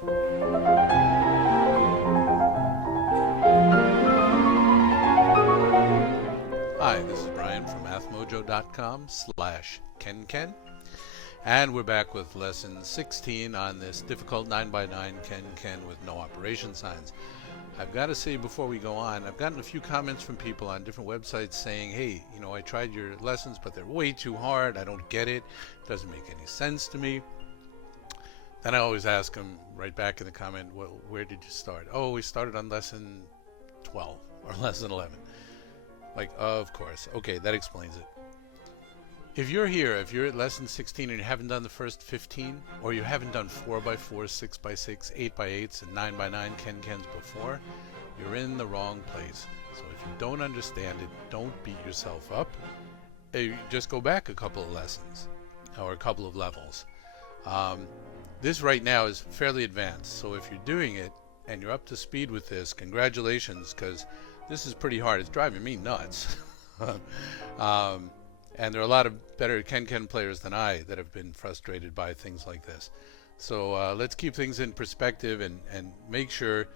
Hi, this is Brian from mathmojo.com/Kenken, and we're back with lesson 16 on this difficult 9x9 Kenken with no operation signs. I've got to say before we go on, I've gotten a few comments from people on different websites saying, hey, I tried your lessons, but they're way too hard. I don't get it. It doesn't make any sense to me. Then I always ask them right back in the comment, well, where did you start? Oh, we started on lesson 12 or lesson 11. Like, of course. Okay, that explains it. If you're here, if you're at lesson 16 and you haven't done the first 15, or you haven't done 4x4, 6x6, 8x8s, and 9x9 Kenkens before, you're in the wrong place. So if you don't understand it, don't beat yourself up. Just go back a couple of lessons, or a couple of levels. This right now is fairly advanced, so if you're doing it and you're up to speed with this, congratulations, because this is pretty hard. It's driving me nuts. And there are a lot of better Kenken players than I that have been frustrated by things like this. So let's keep things in perspective and make sure,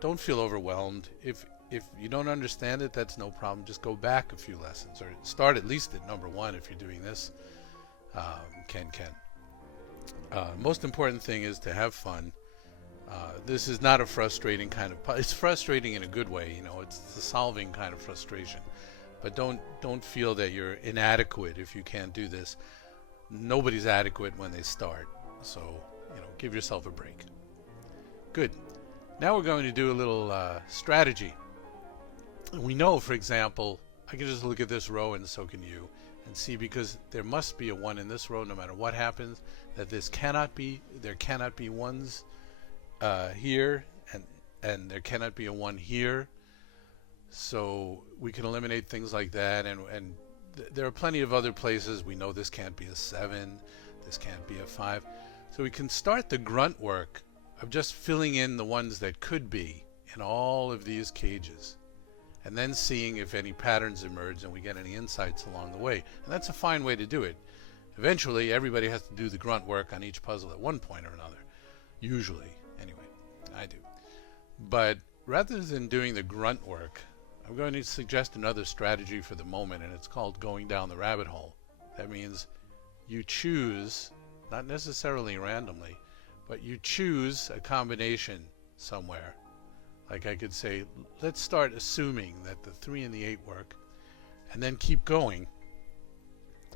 don't feel overwhelmed. If you don't understand it, that's no problem. Just go back a few lessons, or start at least at number 1 if you're doing this Kenken. Most important thing is to have fun. This is not a frustrating kind of, it's frustrating in a good way, it's the solving kind of frustration. But don't feel that you're inadequate if you can't do this. Nobody's adequate when they start. So, give yourself a break. Good. Now we're going to do a little strategy. We know, for example, I can just look at this row and so can you, and see, because there must be a 1 in this row no matter what happens, that there cannot be 1s here, and there cannot be a 1 here. So we can eliminate things like that, and there are plenty of other places. We know this can't be a 7, this can't be a 5. So we can start the grunt work of just filling in the ones that could be in all of these cages, and then seeing if any patterns emerge and we get any insights along the way. And that's a fine way to do it. Eventually everybody has to do the grunt work on each puzzle at one point or another. Usually, anyway, I do. But rather than doing the grunt work, I'm going to suggest another strategy for the moment, and it's called going down the rabbit hole. That means you choose, not necessarily randomly, but you choose a combination somewhere. Like I could say, let's start assuming that the 3 and the 8 work, and then keep going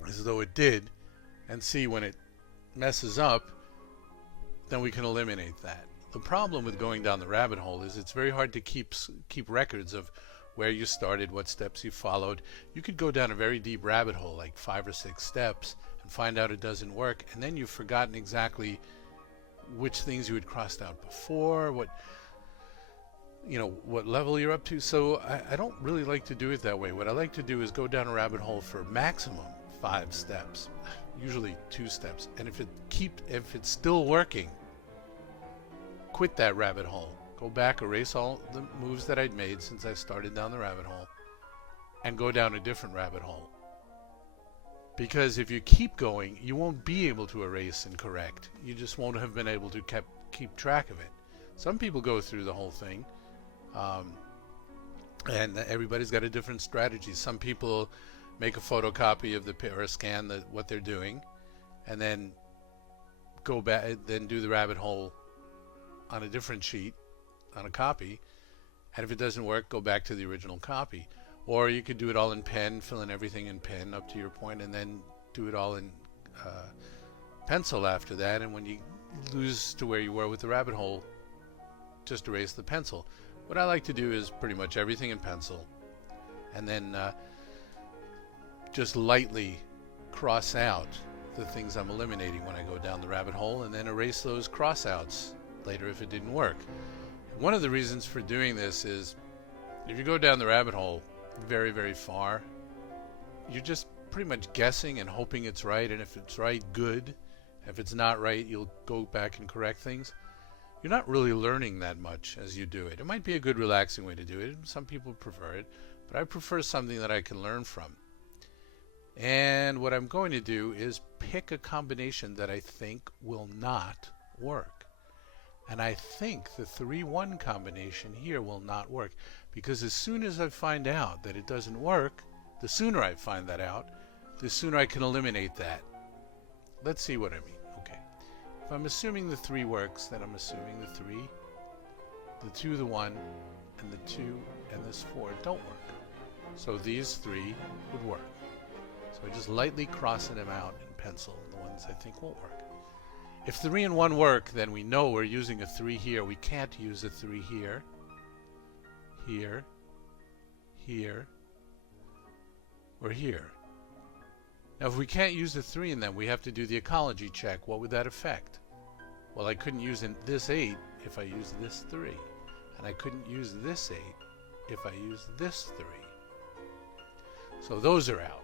as though it did, and see when it messes up, then we can eliminate that. The problem with going down the rabbit hole is it's very hard to keep records of where you started, what steps you followed. You could go down a very deep rabbit hole, like 5 or 6 steps, and find out it doesn't work, and then you've forgotten exactly which things you had crossed out before, what level you're up to. So I don't really like to do it that way. What I like to do is go down a rabbit hole for maximum 5 steps, usually 2 steps, and if it's still working, quit that rabbit hole. Go back, erase all the moves that I'd made since I started down the rabbit hole, and go down a different rabbit hole. Because if you keep going, you won't be able to erase and correct. You just won't have been able to keep track of it. Some people go through the whole thing, and everybody's got a different strategy. Some people make a photocopy of or a scan what they're doing, and then go back, then do the rabbit hole on a different sheet, on a copy, and if it doesn't work, go back to the original copy. Or you could do it all in pen, fill in everything in pen up to your point, and then do it all in pencil after that, and when you lose to where you were with the rabbit hole, just erase the pencil. What I like to do is pretty much everything in pencil, and then just lightly cross out the things I'm eliminating when I go down the rabbit hole, and then erase those crossouts later if it didn't work. One of the reasons for doing this is if you go down the rabbit hole very, very far, you're just pretty much guessing and hoping it's right, and if it's right, good. If it's not right, you'll go back and correct things. You're not really learning that much as you do it. It might be a good relaxing way to do it. Some people prefer it, but I prefer something that I can learn from. And what I'm going to do is pick a combination that I think will not work. And I think the 3-1 combination here will not work, because as soon as I find out that it doesn't work, the sooner I find that out, the sooner I can eliminate that. Let's see what I mean. Okay. If I'm assuming the 3 works, then I'm assuming the 3, the 2, the 1, and the 2, and this 4 don't work. So these 3 would work. So I just lightly crossing them out in pencil, the ones I think won't work. If 3 and 1 work, then we know we're using a 3 here. We can't use a 3 here, here, here, or here. Now if we can't use a 3 in them, we have to do the ecology check. What would that affect? Well, I couldn't use this 8 if I used this 3. And I couldn't use this 8 if I used this 3. So those are out.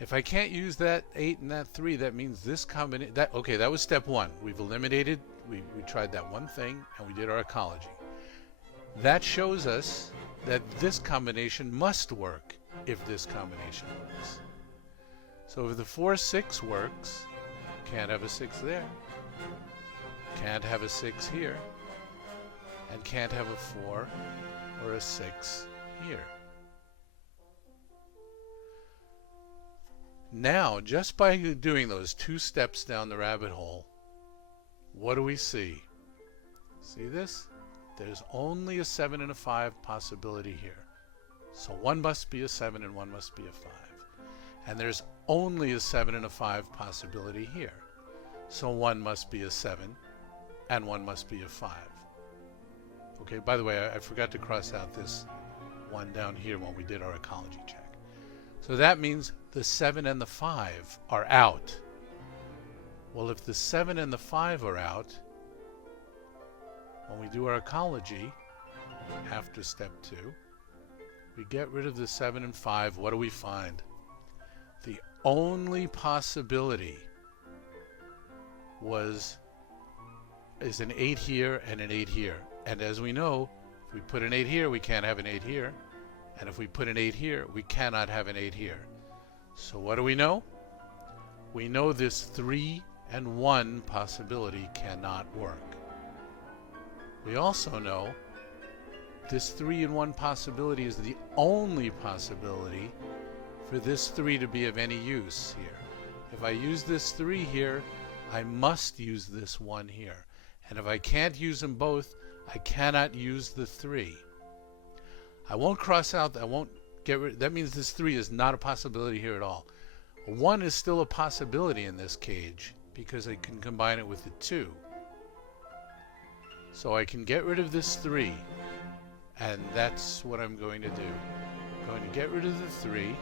If I can't use that 8 and that 3, that means this combination, okay, that was step 1. We've eliminated, we tried that one thing, and we did our ecology. That shows us that this combination must work if this combination works. So if the 4-6 works, can't have a 6 there, can't have a 6 here, and can't have a 4 or a 6 here. Now, just by doing those 2 steps down the rabbit hole, what do we see? See this? There's only a 7 and a 5 possibility here. So 1 must be a 7 and 1 must be a 5. And there's only a 7 and a 5 possibility here. So 1 must be a 7 and 1 must be a 5. Okay, by the way, I forgot to cross out this 1 down here when we did our ecology check. So that means the 7 and the 5 are out. Well, if the 7 and the 5 are out, when we do our ecology, after step 2, we get rid of the 7 and 5. What do we find? The only possibility is an 8 here and an 8 here. And as we know, if we put an 8 here, we can't have an 8 here. And if we put an 8 here, we cannot have an 8 here. So what do we know? We know this 3 and 1 possibility cannot work. We also know this 3 and 1 possibility is the only possibility for this 3 to be of any use here. If I use this 3 here, I must use this 1 here. And if I can't use them both, I cannot use the 3. I won't cross out, I won't get rid, that means this 3 is not a possibility here at all. 1 is still a possibility in this cage because I can combine it with the 2. So I can get rid of this 3, and that's what I'm going to do. I'm going to get rid of the 3,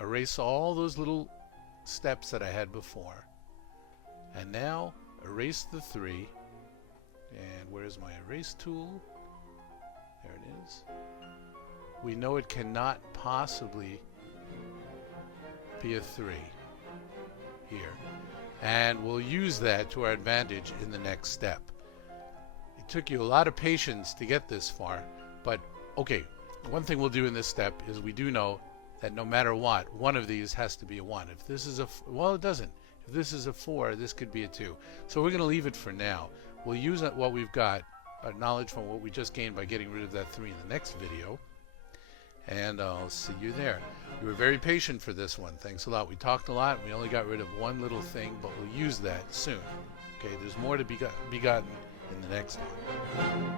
erase all those little steps that I had before, and now erase the 3, and where's my erase tool? There it is. We know it cannot possibly be a 3 here. And we'll use that to our advantage in the next step. It took you a lot of patience to get this far, but okay, one thing we'll do in this step is we do know that no matter what, one of these has to be a 1. If this is a, well, it doesn't. If this is a 4, this could be a 2. So we're going to leave it for now. We'll use what we've got, our knowledge from what we just gained by getting rid of that 3 in the next video. And I'll see you there. You were very patient for this one. Thanks a lot. We talked a lot. We only got rid of one little thing, but we'll use that soon. Okay, there's more to be gotten in the next one.